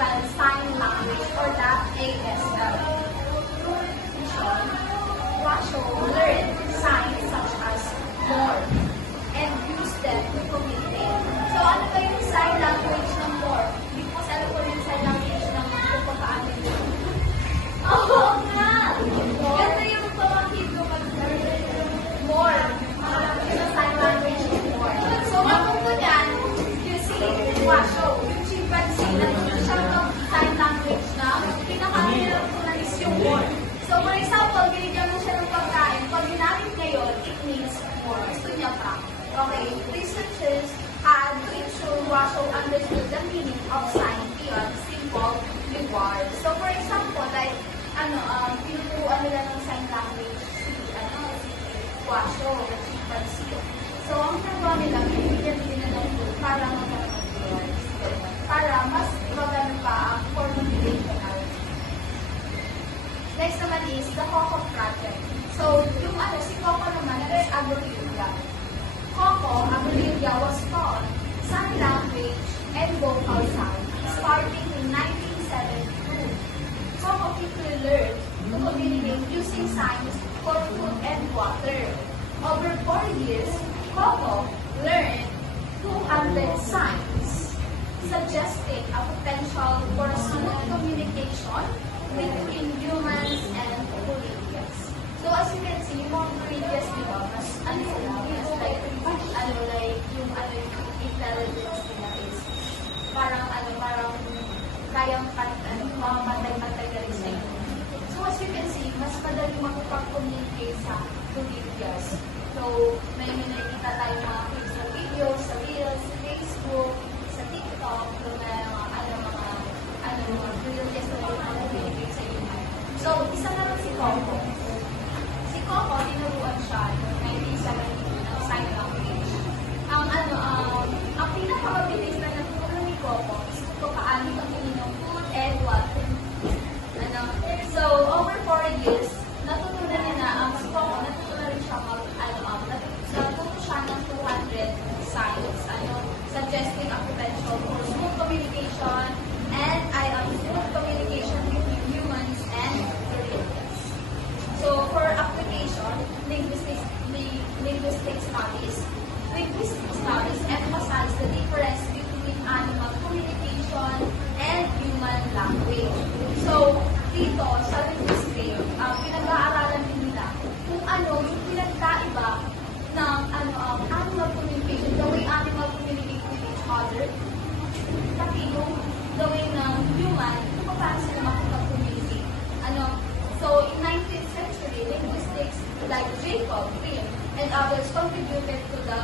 American Sign Language or the ASL. Through repetition, Washoe learned signs such as more and used them to communicate. So ano ba yung sign language ng more? Hindi ko kasi alam ko yung sign language ng kung paano yun. Oo nga! Ganda yung pamangkin ko pag more. Yung sign language ng more. So ang punto niyan, using Washoe, yung chimpanzee, nandito siya ng sign language na pinakahirap ko na is yung more. So for example, binigyan mo siya ng pagkain. Pag ginamit ngayon, it means more. Gusto niya pa. Okay, researchers had to ensure Washoe understood the meaning of sign beyond simple rewards. So for example, like, tinuturuan nila ng sign language si Washoe, the chimpanzee. So ang ginagawa nila, binibigyan nila ng food para magkaroon ng rewards. Para mas maganda pa ang formulational. Next naman is the Coco Project. So, yung si Coco naman is Aguililla. Coco, Aguililla was taught sign language and vocal sound starting in 1972. Coco quickly learned to communicate using signs for food and water. Over 4 years, Coco learned 200 signs, suggesting a potential for smooth communication between humans and Polybius. So as you can see, yung mga Polybius, di ba, mas sila, mas like yung intelligence nila is parang kayang pantay-pantay na rin sa inyo. So as you can see, mas madali makapag-communicate sa Polybius. So may nakikita tayong mga clips sa videos, sa Reels, sa Facebook, sa TikTok, na mga Polybius na communicate sa inyo. So isa naman si Coco. Si Coco, tinuruan siya noong 1972 ng sign language. Ang pinakamabilis na natulong ni Coco is kung paano pagpili ng food and water. So, over 4 years, natutunan niya na ang si Coco, natutunan rin siya natutunan siya ng 200 signs, suggesting a potential for smooth communication and smooth communication between humans and Polybius. So, for application, linguistic studies emphasize the difference between animal communication and human language. So, dito sa linguistic, pinag-aaralan din nila kung ano yung pinagkaiba ng animal communication, the way animal communicate with each other, pati yung the way ng human, kung paano sila makapag-communicate. So, in 19th century, linguistics like Jacob, Grimm, and others contributed to the